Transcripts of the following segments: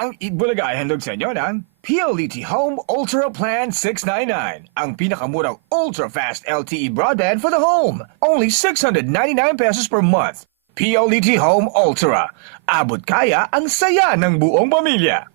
Ang Itbulaga ay handog sa inyo ng PLDT Home Ultra Plan 699. Ang pinakamurang ultra-fast LTE broadband for the home. Only 699 pesos per month. PLDT Home Ultra. Abot kaya ang saya ng buong pamilya.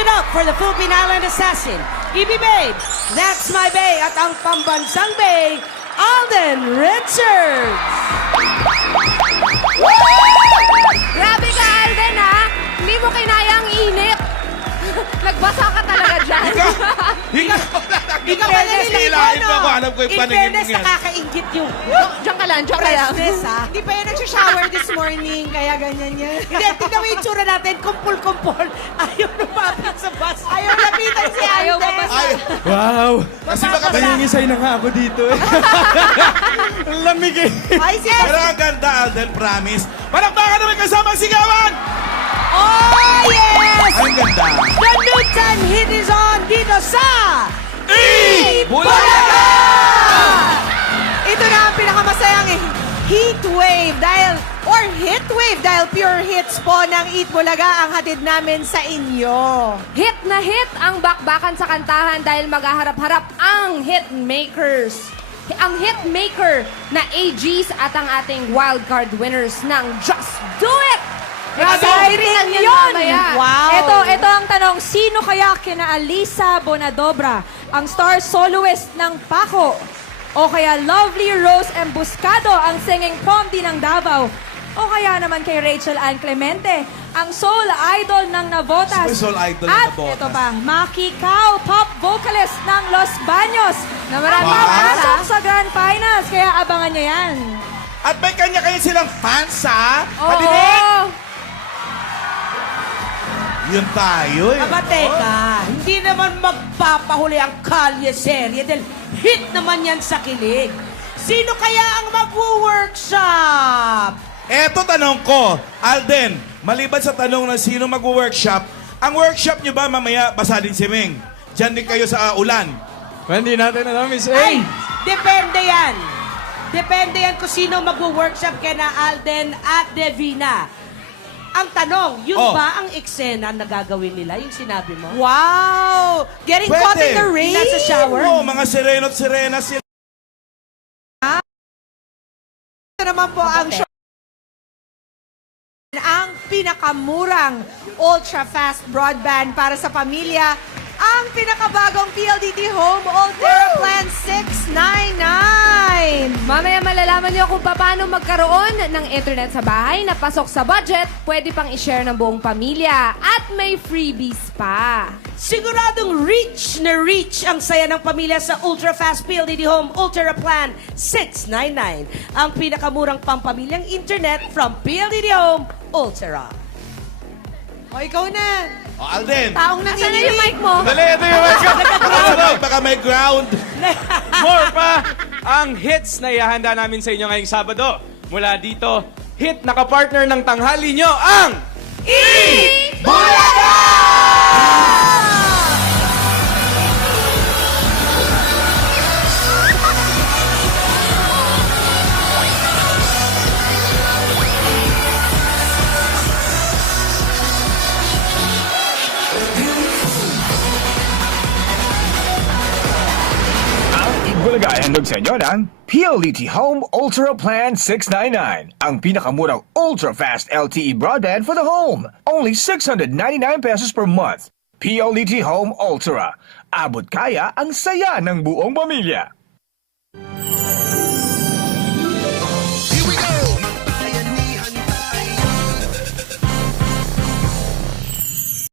it up for the Philippine Island Assassin, EB Babe, That's My Bae, at ang pambansang bae, Alden Richards. Grabe ka, Alden, ha? Hindi mo kinaya ang init. Nagbasa ka talaga dyan. Ikaw pala Hilahin mo ako, alam ko yung In paningin fairness, mo yan. nakakaingit yung Diyan ka lang, diyan ka lang. freshness, ha? Hindi pa yan nagsha-shower this morning, kaya ganyan yan. Hindi, tignan mo yung tsura natin, kumpul-kumpul. Ayaw lumapit sa bus. Ayaw lapitan si Ayaw Alden. mabasa. Ay, Wow! kasi baka Nangingisay na nga ako dito eh. Ang lamig eh. Ay, si Pero ang ganda, Alden, promise. Palakpakan naman kasama sigawan! Oh, yes! Ang ganda. The new 10 hit is on dito sa Bulaga! Ito na ang pinakamasayang heat wave dahil pure hits po ng Eat Bulaga ang hatid namin sa inyo. Hit na hit ang bakbakan sa kantahan dahil maghaharap-harap ang hitmakers. Ang hitmaker na AGs at ang ating wildcard winners ng Just Do It! Exciting yan mamaya. Wow! Ito ang tanong, sino kaya kina Alisa Bonadobra, ang star soloist ng Paco? O kaya Lovely Rose Embuscado, ang singing Pomdi ng Davao? O kaya naman kay Rachel Ann Clemente, ang soul idol ng Navotas? Sino yung soul idol ng At Navotas? ito pa, Maki Kao, pop vocalist ng Los Baños, na maraming Wow. papasok sa Grand Finals, kaya abangan nyo yan. At may kanya-kanya silang fans, ha? Oo. Padinig! Yun tayo, eh. Aba, teka, hindi naman magpapahuli ang Kalye Serye dahil hit naman yan sa kilig. Sino kaya ang mag-workshop? Eto tanong ko, Alden, maliban sa tanong na sino mag-workshop, ang workshop nyo ba mamaya basa din si Ming? Diyan din kayo sa ulan. Hindi natin alam, Miss A. Ay, depende yan. Depende yan kung sino mag-workshop kay na Alden at Devina. Ang tanong, yun Oh. ba ang eksena na gagawin nila? Yung sinabi mo? Wow! Getting caught in the rain? Nasa shower? Oo, mga sireno at sirena sila. Ito naman po ang show. Ang pinakamurang ultra-fast broadband para sa pamilya, ang pinakabagong PLDT Home Ultra Plan 699. Mamaya malalaman niyo kung paano magkaroon ng internet sa bahay na pasok sa budget, pwede pang i-share ng buong pamilya, at may freebies pa. Siguradong reach na reach ang saya ng pamilya sa Ultra Fast PLDT Home Ultra Plan 699. Ang pinakamurang pampamilyang internet from PLDT Home Ultra. O, ikaw na. O, Alden, Taong Nasaan na yung mic nanginginig. mo? Dali, ito yung mic ko. baka may ground. More pa ang hits na ihahanda namin sa inyo ngayong Sabado. Mula dito, hit na kapartner ng tanghali nyo, ang Ang Eat Bulaga ay handog sa inyo ng PLDT Home Ultra Plan 699. Ang pinakamurang ultra-fast LTE broadband for the home. Only 699 pesos per month. PLDT Home Ultra. Abot kaya ang saya ng buong pamilya.